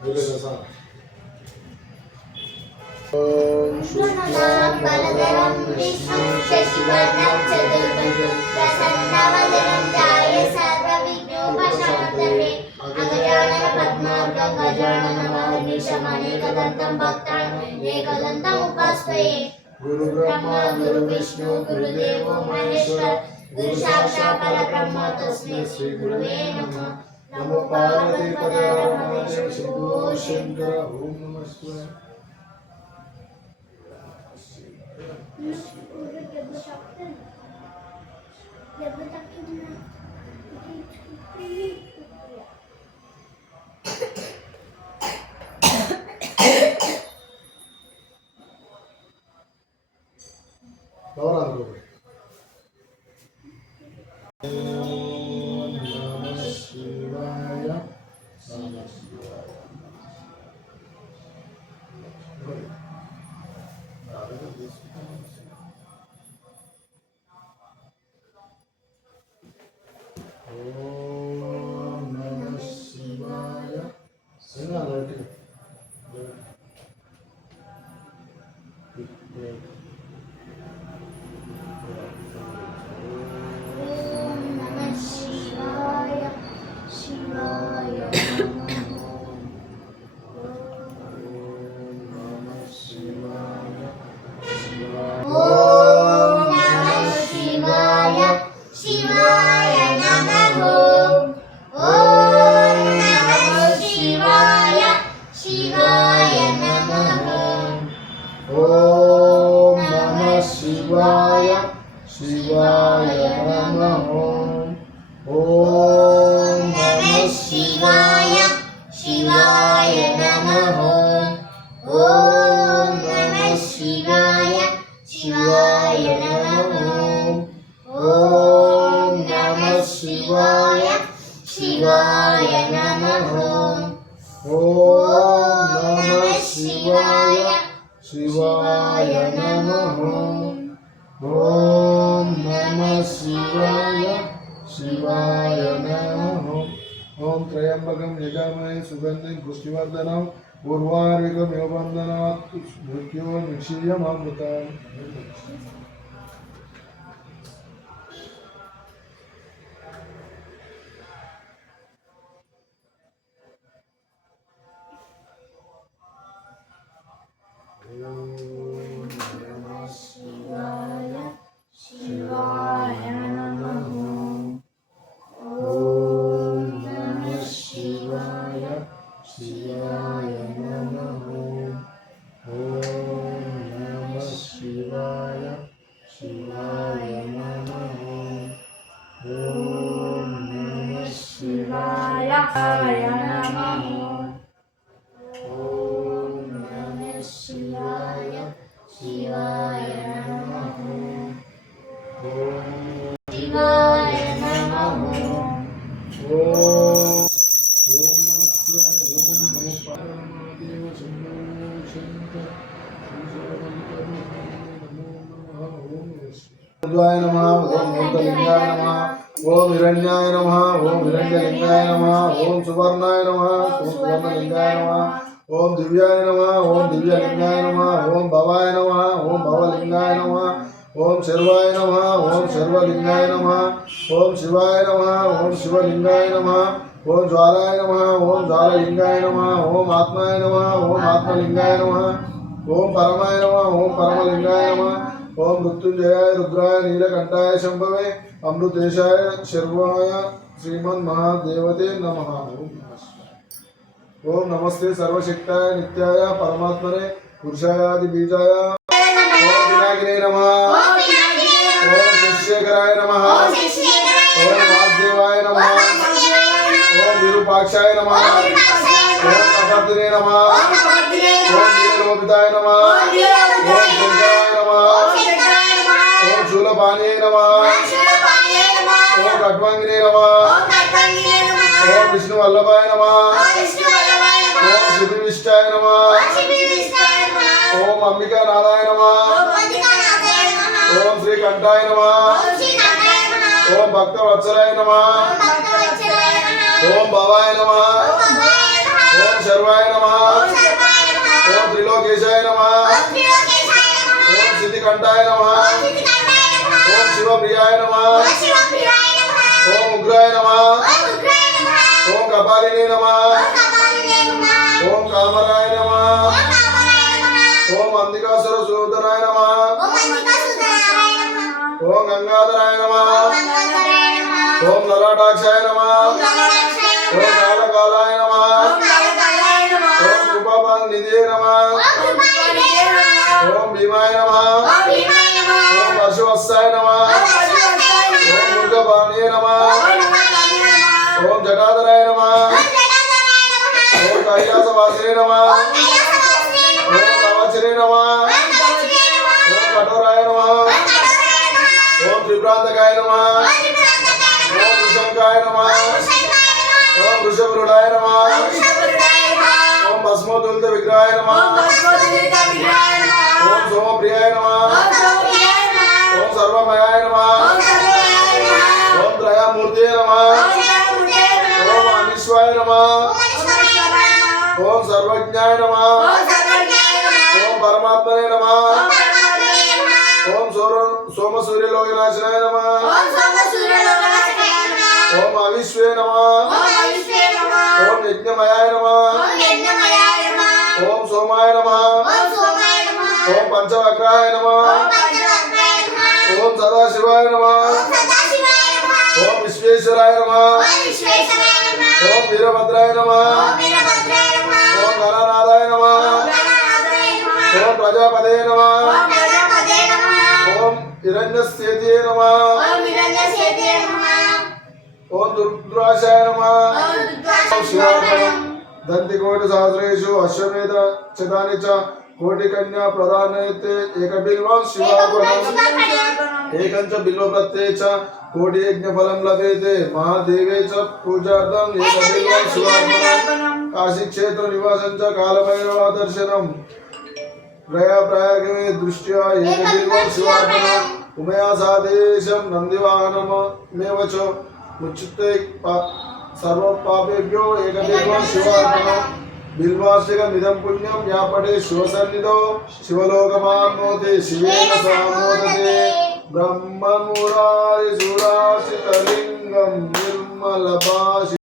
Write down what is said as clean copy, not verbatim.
शुक्लांबरधरं विष्णुं शशिवर्णं चतुर्भुजं प्रसन्नवदनं ध्यायेत् सर्वविघ्नोपशान्तये अगजाननपद्मार्कं गजाननमहर्निशम् अनेकदन्तं भक्तानां एकदन्तम् उपास्महे। गुरु ब्रह्मा गुरु विष्णु गुरुदेवो महेश्वर गुरु साक्षात् परब्रह्म तस्मै श्री गुरुवे नमः। नमो पार्वती पते नमः शिवो शंकर ओम नमः शिवाय। ओम त्र्यंबकं यजामहे सुगंधिं पुष्टिवर्धनम् उर्वारुकमिव बन्धनात् मृत्योर्मुक्षीयमामृतम्। नमः ओम मूर्तलिंगाय नमः ओम हिरण्याय नमः ओम हिरण्यलिंगाय नमः ओम सुवर्णाय नमः ओम सुवर्णलिंगाय नमः ओम दिव्याय नमः ओम दिव्यलिंगाय नमः ओम भवाय नमः ओम भवलिंगाय नमः ओम शर्वाय नमः ओम शर्वलिंगाय नमः ओम शिवाय नमः ओम शिवलिंगाय नमः ओम ज्वालाय नमः ओम ज्वाललिंगाय नमः ओम आत्माय नमः ओम आत्मलिंगाय नमः ओम परमाय नमः ओम परमलिंगाय नमः ओम मृत्युंजयाय रुद्राय नीलकंठाय शंभवे अमृतेशाय शर्वाय श्रीमन्महादेवते नमः। ओम नमस्ते सर्वशक्ताय नित्याय परमात्मने पुरुषायादि बीजाय ओम विनायकने नमः ओम शिवशेखराय नमः ओम वासुदेवाय नमः ओम विरूपाक्षाय नमः ओम कपर्दिने नमः ओम नीललोहिताय नमः ओम शंकराय नमः ओम शूलपाणिये नमः ओम खड्वांगिने नमः ओम विष्णुवल्लभाय नमः ओम शिवविष्टाय नमः ओम अंबिकानाथाय नमः ओम श्रीकंठाय नमः ओम भक्तवत्सलाय नमः ओम भवाय नमः ओम శర్వాయ నమః ఓం త్రిలోకేశాయ నమః ఓం సిద్ధికంఠాయ నమః ఓం శివప్రియాయ నమః ఓం ఉగ్రాయ నమః ఓం కపాలినే నమః ఓం కామరాయ నమః ఓం అంధికాసుర సూదరాయ నమః ఓం గంగాధరాయ నమః ఓం లలాటాక్షాయ నమః ఓం కాలకాలాయ నమః ఓం కృపానిధే నమః ఓం భీమాయ నమః ఓం పశువత్సాయ నమః ఓం ముర్గపాణే నమః ఓం జటాధరాయ నమః ఓం కైలాసవాసినే నమః ఓం కవచనే నమః ఓం కఠోరాయ నమః ఓం త్రిప్రాంతకాయ నమః ఓం వృషంకాయ నమః ఓం వృషభృడాయ నమః ఓం భస్మోతులిత విగ్రహాయ నమః ఓం సోమప్రియాయ నమః ఓం సర్వమయాయ నమః ఓం త్రయామూర్తే నమః ఓం అనిశ్వాయ నమః ఓం సర్వజ్ఞాయ నమః ఓం పరమాత్మనే నమః ఓం సోమసూర్యలోకనాశనాయ నమః ఓం అవిశ్వే నమః ఓం యజ్ఞమయాయ నమః ఓం సోమాయ నమః ఓం పంచవక్రాయ నమః ఓం సదాశివాయ నమః ఓం విశ్వేశ్వరాయ నమః ఓం వీరభద్రాయ నమః ఓం గణనాథాయ నమః ఓం ప్రజాపతే నమః ఓం హిరణ్యసేతే నమః ఓం దుర్ద్రాశాయ నమః ఓం శివార్పణం దంతికోటి సహస్రేషు అశ్వమేధ చతాని చ కోటి కన్యా ప్రధానైతే ఏకబిల్వం శివార్పణం ఏకంచ బిల్వప్రత్యే చ కోటి యజ్ఞ ఫలం లభేతే మహాదేవే చ పూజార్థం ఏకబిల్వం శివార్పణం కాశీ క్షేత్ర నివాసం చ కాలభైరవ దర్శనం ప్రయాగే దృష్ట్యా ఏకబిల్వం శివార్పణం ఉమయా సాదేశం నందివాహనమేవ చ ముచ్యతే సర్వపాపేభ్యో ఏకబిల్వం శివార్పణం బిల్వార్షికమిదం పుణ్యం వ్యాపడే శివసన్నిధౌ శివలోకమాప్నోతి శివేన సామోదతే బ్రహ్మమురారి సురాశితలింగం నిర్మలపాశి